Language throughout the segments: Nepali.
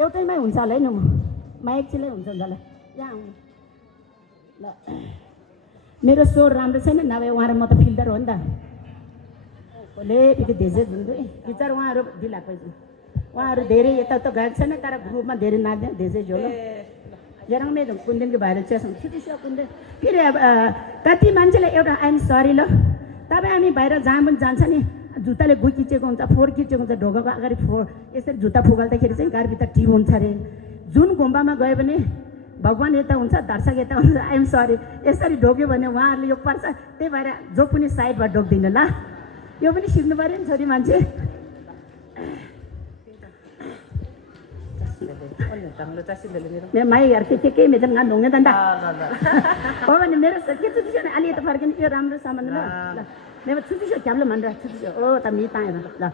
एउटैमै हुन्छ होला है न म माइक चाहिँ हुन्छ होला यहाँ आउनु ल मेरो स्वर राम्रो छैन नभए उहाँ र म त फिल्डर हो नि त कसले पिके धेजे जुन विचार उहाँहरू ढिला पैसा उहाँहरू धेरै यताउता गएको छैन तर ग्रुपमा धेरै नाच्दैन धेजे झोलो जरङ मेरो कुन्देनको भएर चाहिँ छुटिसक्यो कुन्देन फेरि अब कति मान्छेले एउटा आइएम सरी ल तपाईँ हामी बाहिर जहाँ पनि जान्छ नि जुत्ताले गुई खिचेको हुन्छ फोहोर खिचेको हुन्छ ढोकाको अगाडि फोहोर यसरी जुत्ता फुकाल्दाखेरि चाहिँ गाडीभित्र टिप हुन्छ अरे जुन गुम्बामा गयो भने भगवान् यता हुन्छ दर्शक यता हुन्छ आइएम सरी यसरी ढोक्यो भने उहाँहरूले यो पर्छ त्यही भएर जो पनि साइडबाट ढोक्दिनँ ल यो पनि सिक्नु पऱ्यो नि छोरी मान्छे मेरो माइहरू के मेरो नगान ढुङ्गे त हो भने मेरो के छुट्टिसक्यो भने अलि यता फर्किने यो राम्रो सामान ल ल मेरो छुट्टिसक्यो क्याब्लो भनेर छुट्टिसक्यो ओ त मि ताएँ ल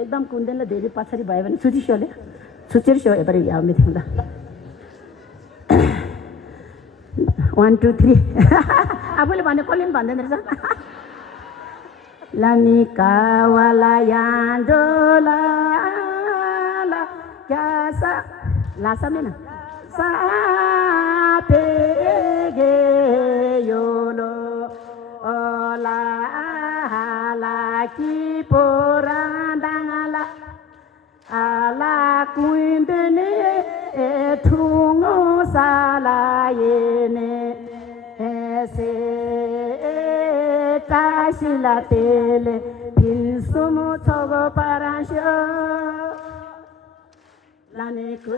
एकदम कुन्देनले धेरै पछाडि भयो भने छुट्टिसक्यो छुच्चिरस्यो एबार यहाँ मिथ्यो ल 1 2 3 आफूले भने कसले पनि भन्दैन रहेछ लानिकावाला यान्डोला क्या सा लासा में ना सापे गे योलो ओला हाला की पोरांडाला ala kuindene thungo sala yene ese tasila tele pinsumo thogo parasho lane ko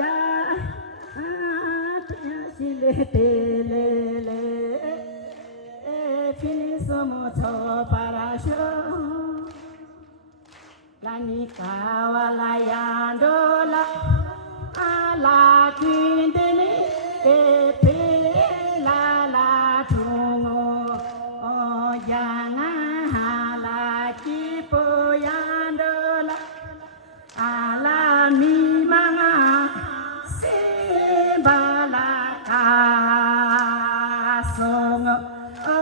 ya tasile tele le pinsumo thogo parasho lanikawala yandola ala kindene pe la la thungo o janga hala kipo yandola ala mi manga simbala ka songo o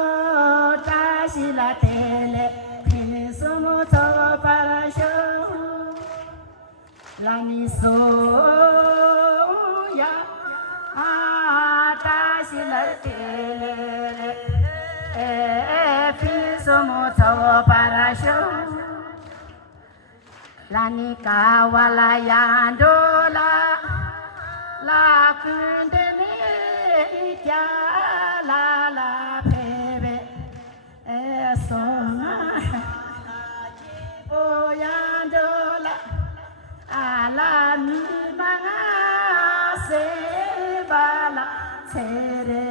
tasila tele pinsumo thogo parasho lani so ya tasila tele pinsumo thogo parasho lani kawala yandola la kundene kya la la pebe songa o yandola ala mi manga se bala tere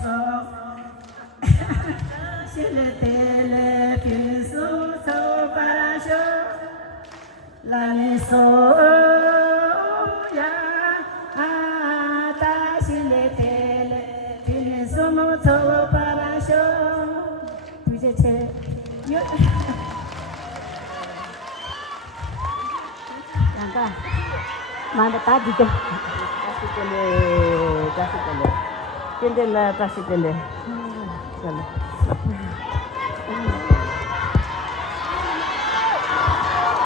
so sile tele piso so parasho lani so ya ata sile tele piso mo so parasho tujhe che yo Angka, mana tadi deh? Kasih tele. Kendela kasih tele. Chalo.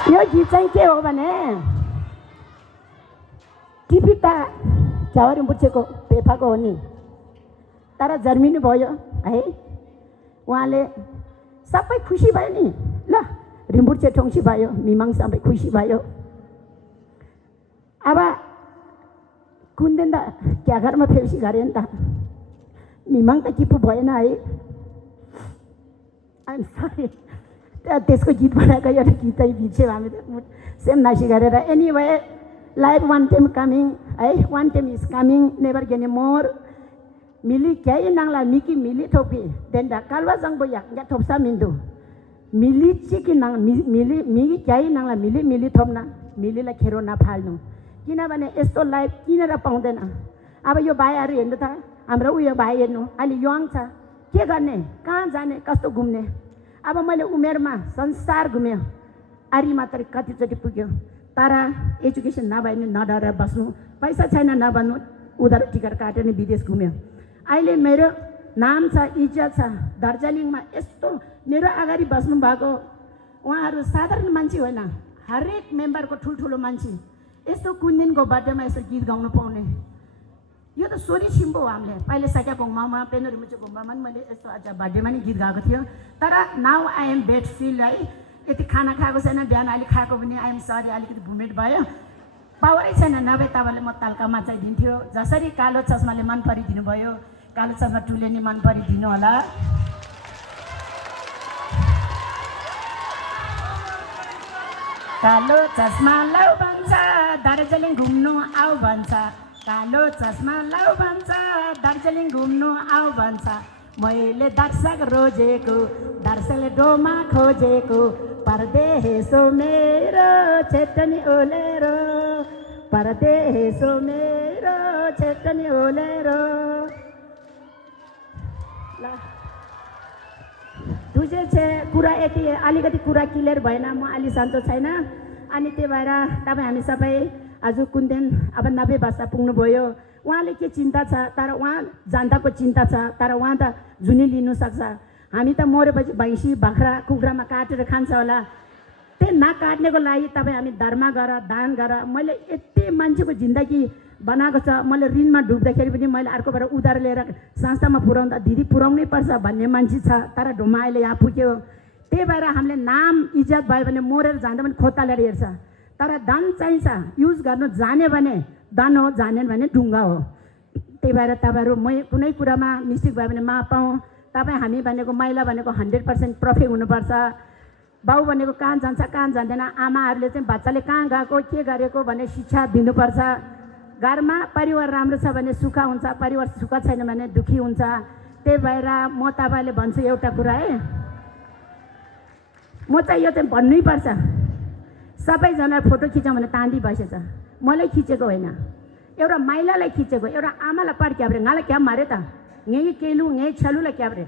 यो गीत चाहिँ के हो भने टिपिटा झ्यावारी बुच्छेको पेफाको हो नि तर जर्मिनु भयो है उहाँले सबै खुसी भयो नि ल रिम्बुर्चे ठोङ्सी भयो मिमाङ सबै खुसी भयो अब कुन्देन त क्या घरमा फेउसी गरे नि त मिमाङ त किपु भएन है आइम सरी त्यसको गीत बनाएको एउटा गीत चाहिँ बिर्स्यौँ हामी सेम नासी गरेर anyway life one time coming है one time is coming never gonna more मिली क्याइ नाङ्ला मिकी मिली थोपी देन्डा कालवा जङ्बो या थोप्सा मिन्दु मिली चिकी नाङ मिली मिगी क्याइ नाङ्ला मिली मिली थोप्न मिलीलाई खेरो नफाल्नु किनभने यस्तो लाइफ किनेर पाउँदैन अब यो भाइहरू हेर्नु त हाम्रो उयो भाइ हेर्नु अहिले यङ छ के गर्ने कहाँ जाने कस्तो घुम्ने अब मैले उमेरमा संसार घुम्यो आरी मात्रै कतिचोटि पुग्यो तर एजुकेसन नभए नि नडरेर बस्नु पैसा छैन नभन्नु उधार टिकट काटेर विदेश घुम्यो अहिले मेरो नाम छ इज्जत छ दार्जिलिङमा यस्तो मेरो अगाडि बस्नु भएको उहाँहरू साधारण मान्छे होइन, हरेक मेम्बरको ठुल्ठुलो मान्छे यस्तो कुन दिनको बर्थडेमा यसो गीत गाउनु पाउने, यो त सोरी छिम्बो हो। हामीले पहिले सकिया घुममा पेनोरी मुचो घुममा पनि मैले यस्तो आज बर्थडेमा नि गीत गाएको थियो। तर now I am bad feel है, यति खाना खाएको छैन, बिहान अहिले खाएको पनि आई एम सरी अलिकति भुमेट भयो, पावरै छैन, नभए तपाईँले म तालकामा चाहिँ दिन्थ्यो। जसरी कालो चस्माले मन परिदिनु भयो, कालो चस्मा टुले नि मन परिदिनु होला। कालो चस्मा लाउ भन्छ दार्जिलिङ घुम्नु आऊ भन्छ, कालो चस्मा लाउ भन्छ दार्जिलिङ घुम्नु आऊ भन्छ। मैले दर्शक रोजेको दर्शकले डोमा खोजेको, परदेशो मेरो छेटनी ओलेरो, परदेशो मेरो छेटनी ओलेरो। ल तुझे चाहिँ कुरा यति अलिकति कुरा क्लियर भएन, म अलि सन्चो छैन। अनि त्यही भएर तपाईँ हामी सबै आज कुन दिन अब 90 वर्ष पुग्नुभयो। उहाँले के चिन्ता छ, तर उहाँ जनताको चिन्ता छ, तर उहाँ त जुनी लिनु सक्छ। हामी त मरेपछि भैँसी बाख्रा कुखुरामा काटेर खान्छ होला, त्यही नकाट्नेको लागि तपाईँ हामी धर्म गर, दान गर। मैले यति मान्छेको जिन्दगी बनाएको छ, मैले ऋणमा डुब्दाखेरि पनि मैले अर्कोबाट उधार लिएर संस्थामा पुर्याउँदा दिदी पुर्याउनै पर्छ भन्ने मान्छे छ, तर ढुमा अहिले यहाँ पुग्यो। त्यही भएर हामीले नाम इज्जत भयो भने मरेर जाँदा पनि खोतालेर हेर्छ, तर धन चाहिन्छ युज गर्नु जाने भने धन हो, जानेन भने ढुङ्गा हो। त्यही भएर तपाईँहरू म कुनै कुरामा मिस्टेक भयो भने माफ पाऊँ। तपाईँ हामी भनेको महिला भनेको 100% पर्फेक्ट हुनुपर्छ। बाउ भनेको कहाँ जान्छ कहाँ जाँदैन, आमाहरूले चाहिँ बच्चाले कहाँ गएको के गरेको भने शिक्षा दिनुपर्छ। घरमा परिवार राम्रो छ भने सुख हुन्छ, परिवार सुख छैन भने दुःखी हुन्छ। त्यही भएर म तपाईँले भन्छु एउटा कुरा है, म चाहिँ यो चाहिँ भन्नै पर्छ। सबैजना फोटो खिचौँ भने तान्दी बसेछ, मलाई खिचेको होइन, एउटा महिलालाई खिचेको, एउटा आमालाई पार क्याब्रे गाला क्या मारे त यहीँ केलु यहीँ छलुलाई क्याब्रे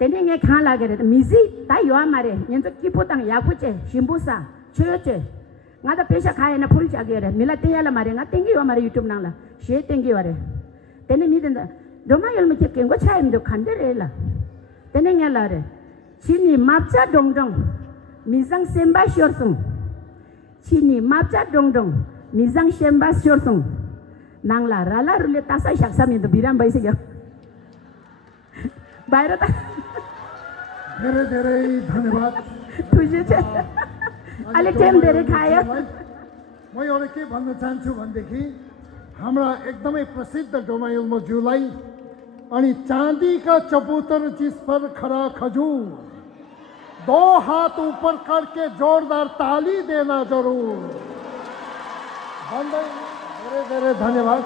त्यही यहीँ खा लागेर त मिजी ताई यो मारे यहाँ त कि पोताङ या पुचे सिम्बुसा छे nga त पैसा खाएन फुल चागेर मिला त्यहीलाई मारे nga तेंगी हो मारे युट्युब नाला शे तेंगी वारे तेने मिदन डोमा यल मके केंगो छाइम दो खण्डे रेला तेने ngala re chini mapcha dongdong mizang semba syorsung chini mapcha dongdong mizang semba syorsung nangla rala rule tasa shaksa mi do biram baisegyo बाहिर त धेरै धेरै धन्यवाद तुझे चाहिँ अलि टाइम धेरै खायो। म एउटा के भन्न चाहन्छु भनेदेखि हाम्रा एकदमै प्रसिद्ध डोमायुल्मोज्यूलाई अनि चांदी का चबूतर जिस पर खड़ा खजूर 2 हाथ ऊपर करके जोरदार ताली देना जरूर भन्दै धेरै धेरै धन्यवाद।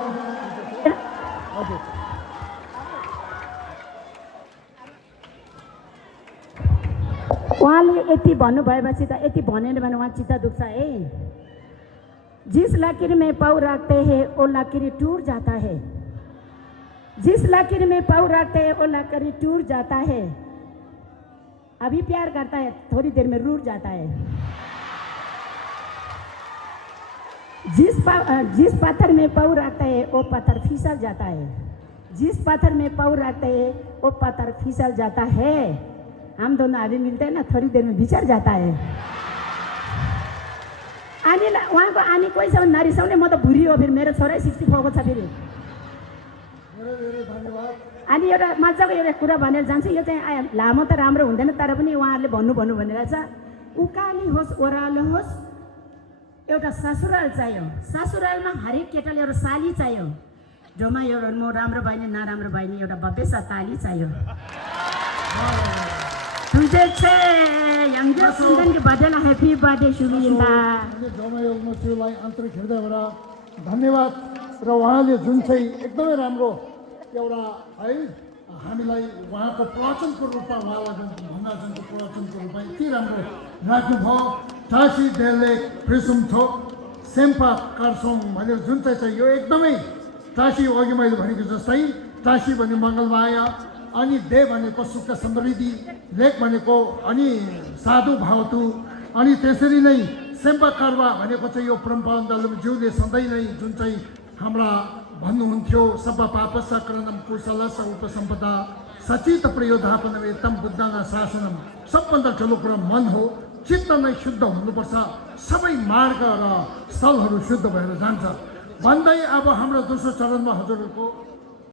हजुर उहाँले यति भन्नुभएपछि त यति भनेन भने उहाँ चित्त दुख्छ है। जिस लकीर में पाँव रखते हैं वो लकीर टूट जाता है, जिस लकीर में पाँव रखते हैं वो लकीर टूट जाता है। अभी प्यार करता है थोड़ी देर में रूठ जाता है। जिस पत्थर में पाँव रखते हैं वो पत्थर फिसल जाता है, जिस पत्थर में पाँव रखते हैं वो पत्थर फिसल जाता है। हम दोनों अभी मिलते हैं ना थोड़ी देर में बिछड़ जाता है। आनी वहाँ को आनी कोई सब नारी सबने म त बुरी हो फिर मेरो छोरा 64 को छ फेरि। अनि एउटा मजाको एउटा कुरा भनेर जान्छु, यो चाहिँ लामो त राम्रो हुँदैन तर पनि उहाँहरूले भन्नु भनेर छ उकाली होस् ओह्रालो होस् एउटा ससुराल चाहियो, ससुरालमा हरेक केटाले एउटा साली चाहियो। जोमा एउटा म राम्रो भएन नराम्रो भएन एउटा भव्य ताली चाहियो। तुझे छे यंगे सुंदन के बर्थडे हैप्पी बर्थडे शुभिंदा डोमायुल्मोज्यूलाई आन्तरिक हृदयबाट धन्यवाद। र उहाँले जुन चाहिँ एकदमै राम्रो एउटा है हामीलाई उहाँको प्रवचनको रूपमा उहाँलाई भन्दाजनको प्रवचनको रूपमा यति राम्रो राख्नुभयो। टासी देले फ्रिसुम थोक सेम्पा कार्सोङ भनेर जुन चाहिँ छ यो एकदमै टासी अघि मैले भनेको जस्तै टासी भने मङ्गलबाया अनि दे भनेको सुख समृद्धि, लेख भनेको अनि साधु भावतु अनि त्यसरी नै सेम्पा कार्वा भनेको चाहिँ यो परम्पराज्यूले सधैँ नै जुन चाहिँ हाम्रा भन्नुहुन्थ्यो सब्बा पापस करणम कुशलस उपसम्पदा सचित प्रयोधापनवेतम बुद्धना शासनम सबभन्दा ठुलो कुरा मन हो, चित्त नै शुद्ध हुनुपर्छ, सबै मार्ग र स्थलहरू शुद्ध भएर जान्छ भन्दै अब हाम्रो दोस्रो चरणमा हजुरहरूको